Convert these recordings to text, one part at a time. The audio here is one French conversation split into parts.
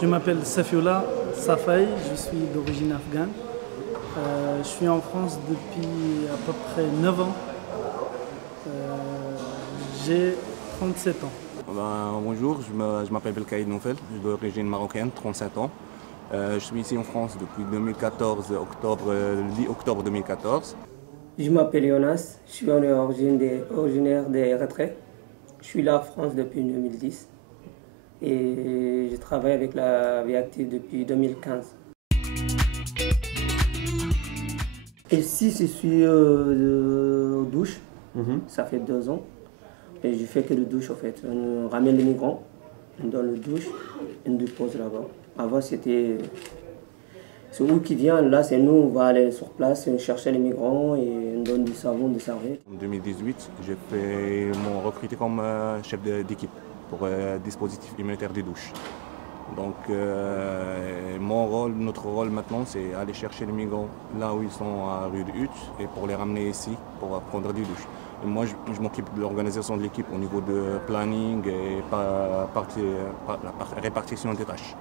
Je m'appelle Safiullah Safaï, je suis d'origine afghane. Je suis en France depuis à peu près 9 ans. J'ai 37 ans. Bonjour, je m'appelle Belkaïd Noufel, je suis d'origine marocaine, 37 ans. Je suis ici en France depuis 2014, le 10 octobre 2014. Je m'appelle Jonas, je suis originaire des Retraits. Je suis là en France depuis 2010 et je travaille avec la vie active depuis 2015. Ici, je suis aux douches, ça fait 2 ans. Et je fais que de douche en fait. On ramène les migrants dans le douche, on dépose là-bas. Avant c'était eux qui viennent, là c'est nous, on va aller sur place, on cherche les migrants et on donne du savon, des serviettes. En 2018, j'ai recruté comme chef d'équipe pour dispositif immunitaire des douches. Donc notre rôle maintenant, c'est aller chercher les migrants là où ils sont à rue de Hutte et pour les ramener ici pour prendre des douches. Et moi, je m'occupe de l'organisation de l'équipe au niveau de planning et la répartition des tâches.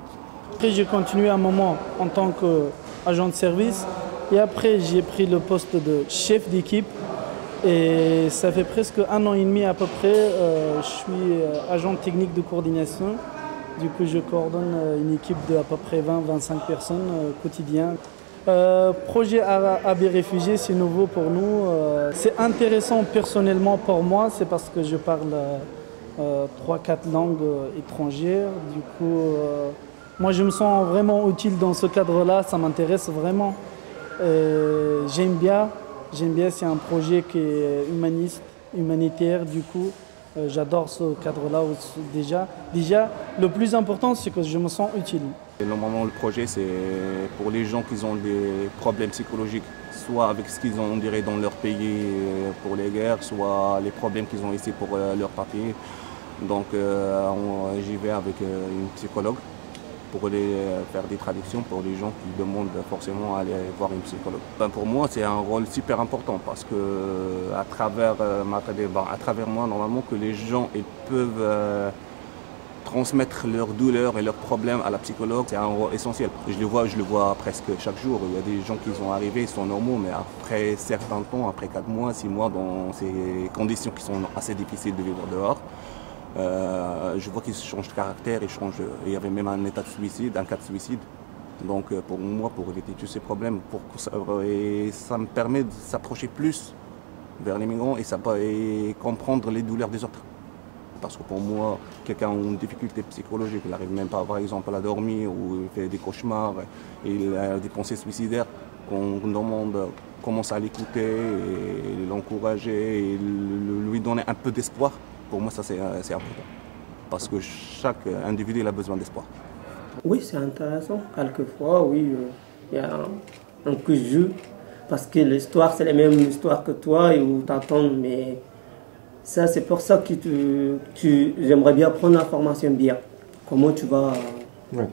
Après, j'ai continué un moment en tant qu'agent de service et après, j'ai pris le poste de chef d'équipe. Et ça fait presque 1 an et demi à peu près, je suis agent technique de coordination. Du coup, je coordonne une équipe de à peu près 20-25 personnes quotidien. Projet AB Réfugiés, c'est nouveau pour nous. C'est intéressant personnellement pour moi, c'est parce que je parle 3-4 langues étrangères. Du coup, moi je me sens vraiment utile dans ce cadre-là, ça m'intéresse vraiment. J'aime bien, c'est un projet qui est humanitaire du coup. J'adore ce cadre-là déjà. Déjà, le plus important, c'est que je me sens utile. Et normalement, le projet, c'est pour les gens qui ont des problèmes psychologiques, soit avec ce qu'ils ont, on dirait, dans leur pays pour les guerres, soit les problèmes qu'ils ont ici pour leurs papiers. Donc, j'y vais avec une psychologue pour faire des traductions pour les gens qui demandent forcément à aller voir une psychologue. Pour moi, c'est un rôle super important parce que à travers moi, normalement, que les gens ils peuvent transmettre leurs douleurs et leurs problèmes à la psychologue, c'est un rôle essentiel. Je le vois presque chaque jour. Il y a des gens qui sont arrivés, ils sont normaux, mais après certains temps, après 4 mois, 6 mois, dans ces conditions qui sont assez difficiles de vivre dehors, je vois qu'ils changent de caractère, il y avait même un état de suicide, un cas de suicide. Donc pour moi, pour éviter tous ces problèmes, ça me permet de s'approcher plus vers les migrants et comprendre les douleurs des autres. Parce que pour moi, quelqu'un a une difficulté psychologique, il n'arrive même pas par exemple à dormir ou il fait des cauchemars, il a des pensées suicidaires, qu'on commence à l'écouter et l'encourager et lui donner un peu d'espoir. Pour moi, ça c'est important. Parce que chaque individu il a besoin d'espoir. Oui, c'est intéressant. Quelquefois, oui, il y a un coup de jeu. Parce que l'histoire, c'est la même histoire que toi et où t'attends. Mais ça, c'est pour ça que j'aimerais bien prendre l'information bien. Comment tu vas... Ouais.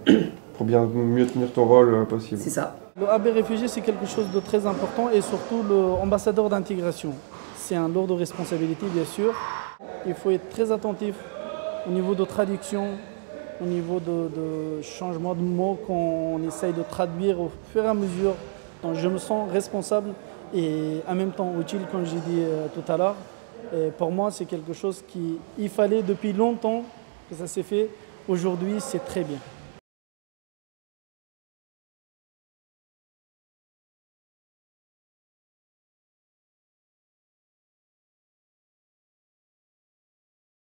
Pour bien mieux tenir ton rôle possible. C'est ça. Le AB Réfugié, c'est quelque chose de très important et surtout l'ambassadeur d'intégration. C'est un lourd de responsabilité, bien sûr. Il faut être très attentif au niveau de traduction, au niveau de changement de mots qu'on essaye de traduire au fur et à mesure. Donc je me sens responsable et en même temps utile, comme j'ai dit tout à l'heure. Pour moi, c'est quelque chose il fallait depuis longtemps que ça s'est fait. Aujourd'hui, c'est très bien.